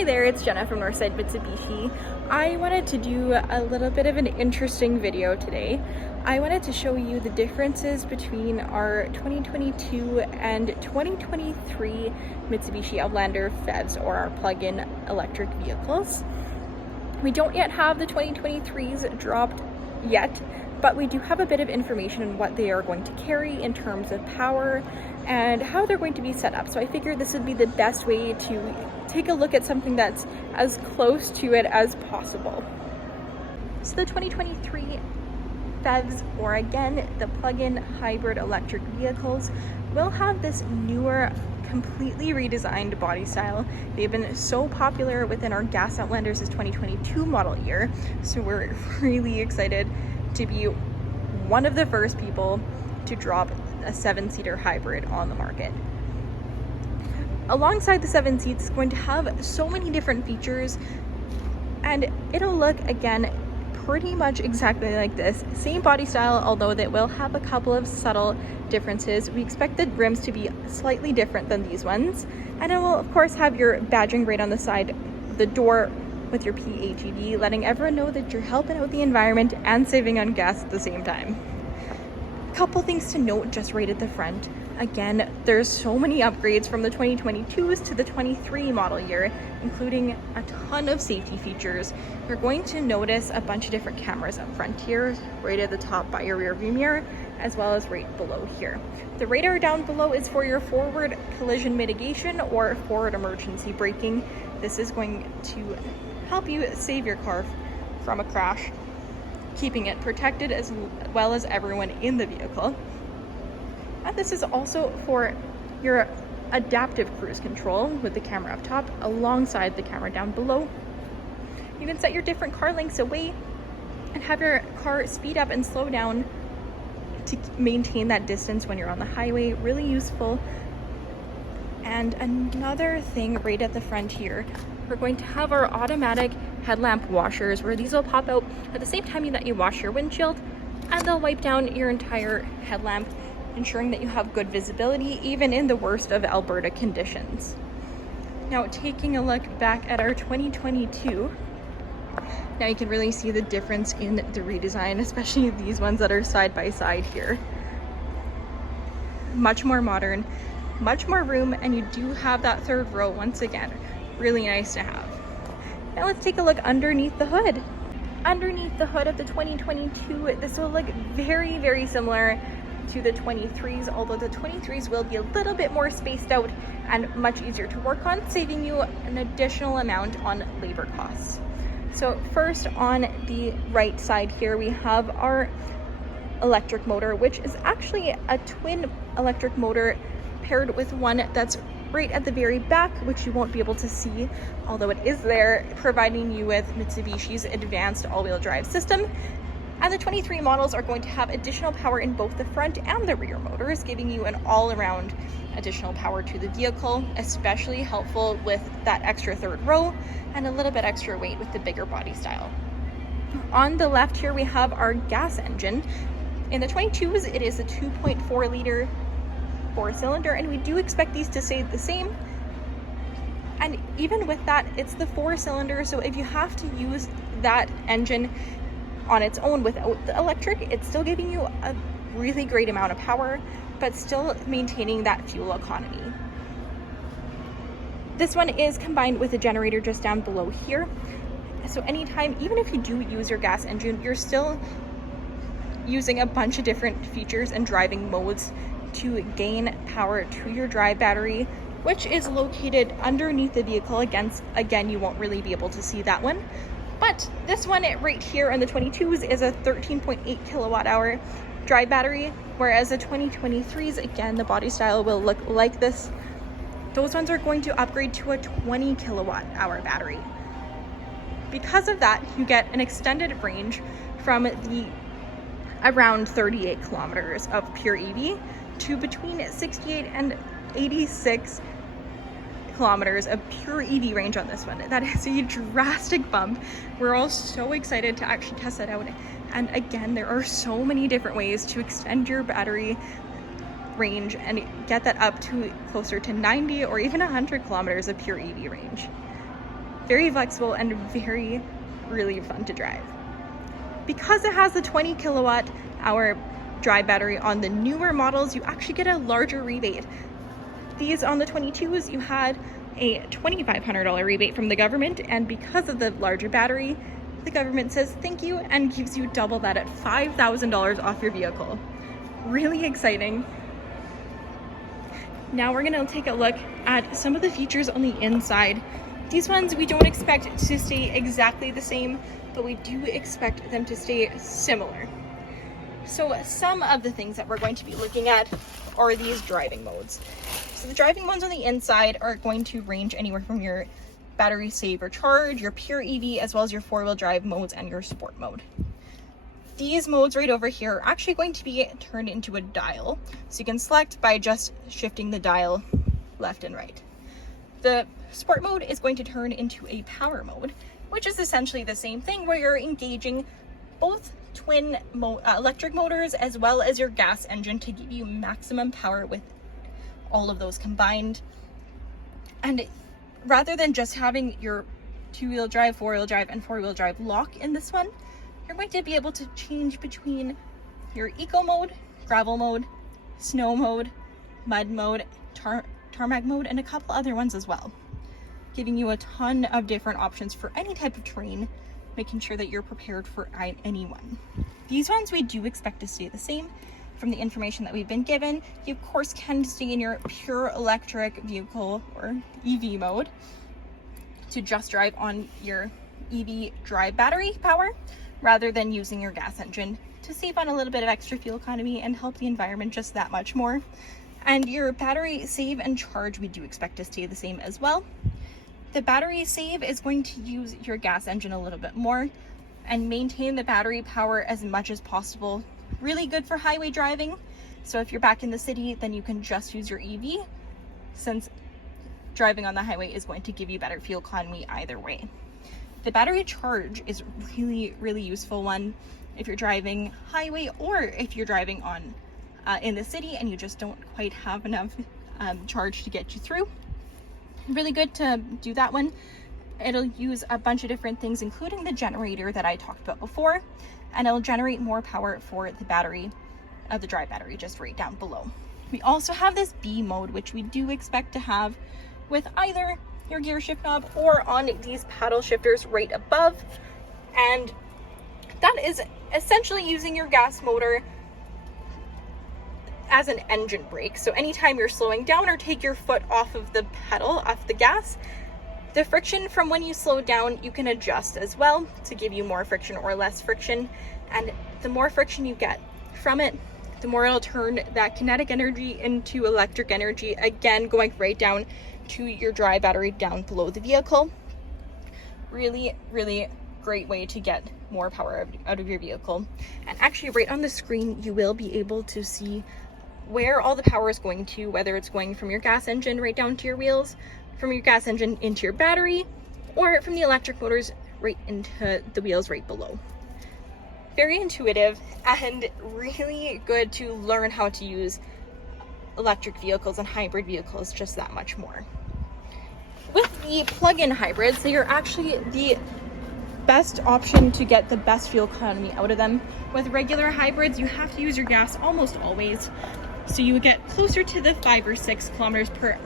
Hi there, it's Jenna from Northside Mitsubishi. I wanted to do a little bit of an interesting video today. I wanted to show you the differences between our 2022 and 2023 Mitsubishi Outlander PHEVs, or our plug-in electric vehicles. We don't yet have the 2023s dropped yet, but we do have a bit of information on what they are going to carry in terms of power and how they're going to be set up. So I figured this would be the best way to take a look at something that's as close to it as possible. So the 2023 PHEVs, or again, the plug-in hybrid electric vehicles, will have this newer, completely redesigned body style. They've been so popular within our gas Outlanders' 2022 model year, so we're really excited to be one of the first people to drop a 7-seater hybrid on the market. Alongside the 7 seats, it's going to have so many different features, and it'll look, again, pretty much exactly like this. Same body style, although they will have a couple of subtle differences. We expect the rims to be slightly different than these ones, and it will of course have your badging right on the side, the door with your PHEV, letting everyone know that you're helping out the environment and saving on gas at the same time. Couple things to note just right at the front. Again, there's so many upgrades from the 2022s to the 23 model year, including a ton of safety features. You're going to notice a bunch of different cameras up front here, right at the top by your rear view mirror, as well as right below here. The radar down below is for your forward collision mitigation or forward emergency braking. This is going to help you save your car from a crash, keeping it protected as well as everyone in the vehicle. And this is also for your adaptive cruise control with the camera up top alongside the camera down below. You can set your different car lengths away and have your car speed up and slow down to maintain that distance when you're on the highway. Really useful. And another thing right at the front here, we're going to have our automatic headlamp washers, where these will pop out at the same time that you wash your windshield, and they'll wipe down your entire headlamp, ensuring that you have good visibility even in the worst of Alberta conditions. Now, taking a look back at our 2022, now you can really see the difference in the redesign, especially these ones that are side by side here. Much more modern, much more room, and you do have that third row once again. Really nice to have. Now let's take a look underneath the hood. Underneath the hood of the 2022, this will look very, very similar to the 23s, although the 23s will be a little bit more spaced out and much easier to work on, saving you an additional amount on labor costs. So first, on the right side here, we have our electric motor, which is actually a twin electric motor paired with one that's right at the very back, which you won't be able to see, although it is there, providing you with Mitsubishi's advanced all-wheel drive system. And the 23 models are going to have additional power in both the front and the rear motors, giving you an all-around additional power to the vehicle, especially helpful with that extra third row and a little bit extra weight with the bigger body style. On the left here, we have our gas engine. In the 22s, it is a 2.4 liter 4-cylinder, and we do expect these to stay the same. And even with that, it's the 4-cylinder, so if you have to use that engine on its own without the electric, it's still giving you a really great amount of power, but still maintaining that fuel economy. This one is combined with a generator just down below here. So anytime, even if you do use your gas engine, you're still using a bunch of different features and driving modes to gain power to your drive battery, which is located underneath the vehicle. Again, you won't really be able to see that one. But this one right here on the 22s is a 13.8 kilowatt hour drive battery, whereas the 2023s, again, the body style will look like this. Those ones are going to upgrade to a 20 kilowatt hour battery. Because of that, you get an extended range from the around 38 kilometers of pure EV to between 68 and 86 kilometers of pure EV range on this one. That is a drastic bump. We're all so excited to actually test that out. And again, there are so many different ways to extend your battery range and get that up to closer to 90 or even 100 kilometers of pure EV range. very flexible, and very, really fun to drive. Because it has the 20 kilowatt hour dry battery on the newer models, you actually get a larger rebate. These on the 22s, you had a $2,500 rebate from the government, and because of the larger battery, the government says thank you and gives you double that at $5,000 off your vehicle. Really exciting. Now we're gonna take a look at some of the features on the inside. These ones we don't expect to stay exactly the same, but we do expect them to stay similar. So some of the things that we're going to be looking at are these driving modes. So the driving modes on the inside are going to range anywhere from your battery save or charge, your pure EV, as well as your 4-wheel drive modes and your sport mode. These modes right over here are actually going to be turned into a dial, so you can select by just shifting the dial left and right. The sport mode is going to turn into a power mode, which is essentially the same thing, where you're engaging both twin electric motors as well as your gas engine to give you maximum power with all of those combined. And rather than just having your 2-wheel drive, 4-wheel drive, and 4-wheel drive lock in this one, you're going to be able to change between your eco mode, gravel mode, snow mode, mud mode, tarmac mode, and a couple other ones as well, giving you a ton of different options for any type of terrain, making sure that you're prepared for any one. These ones we do expect to stay the same from the information that we've been given. You of course can stay in your pure electric vehicle or EV mode to just drive on your EV drive battery power, rather than using your gas engine, to save on a little bit of extra fuel economy and help the environment just that much more. And your battery save and charge we do expect to stay the same as well. The battery save is going to use your gas engine a little bit more and maintain the battery power as much as possible. Really good for highway driving. So if you're back in the city, then you can just use your EV, since driving on the highway is going to give you better fuel economy either way. The battery charge is really, really useful one if you're driving highway, or if you're driving on in the city and you just don't quite have enough charge to get you through. Really good to do that one. It'll use a bunch of different things, including the generator that I talked about before, and it'll generate more power for the battery, the dry battery, just right down below. We also have this B mode, which we do expect to have with either your gear shift knob or on these paddle shifters right above, and that is essentially using your gas motor as an engine brake. So anytime you're slowing down or take your foot off of the pedal, off the gas, the friction from when you slow down you can adjust as well to give you more friction or less friction, and the more friction you get from it, the more it'll turn that kinetic energy into electric energy, again going right down to your dry battery down below the vehicle. Really, really great way to get more power out of your vehicle. And actually right on the screen you will be able to see where all the power is going to, whether it's going from your gas engine right down to your wheels, from your gas engine into your battery, or from the electric motors right into the wheels right below. Very intuitive and really good to learn how to use electric vehicles and hybrid vehicles just that much more. With the plug-in hybrids, they are actually the best option to get the best fuel economy out of them. With regular hybrids, you have to use your gas almost always, so you would get closer to the 5 or 6 kilometers per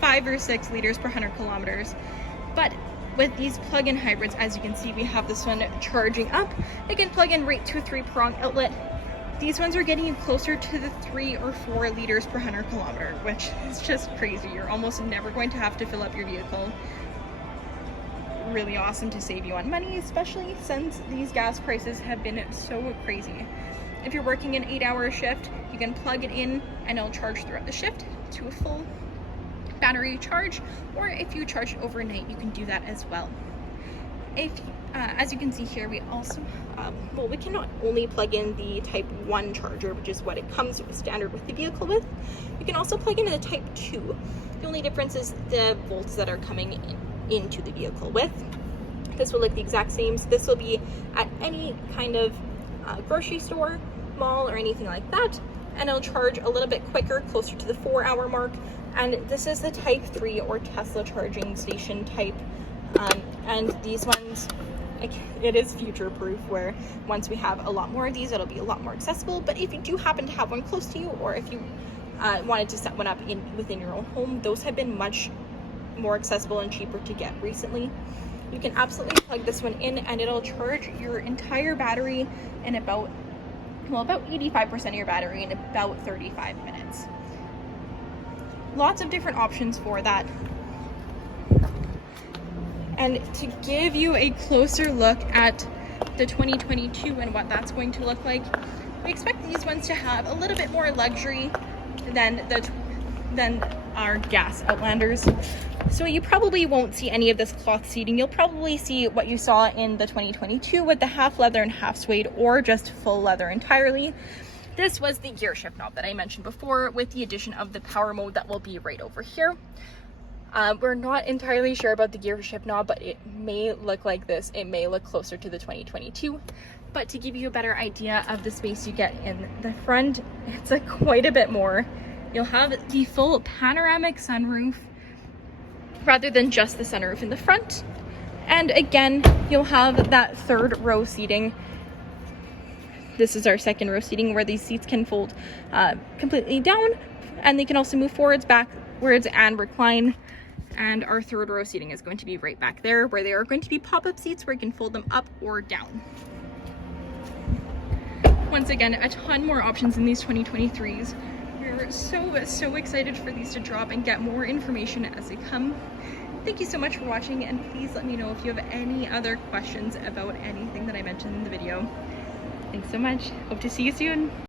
5 or 6 liters per 100 kilometers. But with these plug-in hybrids, as you can see, we have this one charging up. It can plug in right to a 3-prong outlet. These ones are getting you closer to the 3 or 4 liters per 100 kilometer, which is just crazy. You're almost never going to have to fill up your vehicle. Really awesome to save you on money, especially since these gas prices have been so crazy. If you're working an 8-hour shift, you can plug it in and it'll charge throughout the shift to a full battery charge, or if you charge it overnight, you can do that as well. As you can see here, we also, we can not only plug in the type 1 charger, which is what it comes standard with the vehicle with, you can also plug in the type 2. The only difference is the volts that are coming into the vehicle with. This will look the exact same, so this will be at any kind of grocery store, mall, or anything like that, and it'll charge a little bit quicker, closer to the 4-hour mark. And this is the Type 3 or Tesla charging station type. And these ones, it is future proof, where once we have a lot more of these, it'll be a lot more accessible. But if you do happen to have one close to you, or if you wanted to set one up within your own home, those have been much more accessible and cheaper to get recently. You can absolutely plug this one in and it'll charge your entire battery in about 85% of your battery in about 35 minutes. Lots of different options for that. And to give you a closer look at the 2022 and what that's going to look like, we expect these ones to have a little bit more luxury than our gas Outlanders. So you probably won't see any of this cloth seating. You'll probably see what you saw in the 2022 with the half leather and half suede, or just full leather entirely. This was the gear shift knob that I mentioned before, with the addition of the power mode that will be right over here. We're not entirely sure about the gear shift knob, but it may look like this. It may look closer to the 2022. But to give you a better idea of the space you get in the front, it's quite a bit more. You'll have the full panoramic sunroof rather than just the sunroof in the front. And again, you'll have that third row seating. This is our second row seating, where these seats can fold completely down, and they can also move forwards, backwards, and recline. And our third row seating is going to be right back there, where there are going to be pop-up seats where you can fold them up or down. Once again, a ton more options in these 2023s. We're so excited for these to drop and get more information as they come. Thank you so much for watching, and please let me know if you have any other questions about anything that I mentioned in the video. Thanks so much. Hope to see you soon.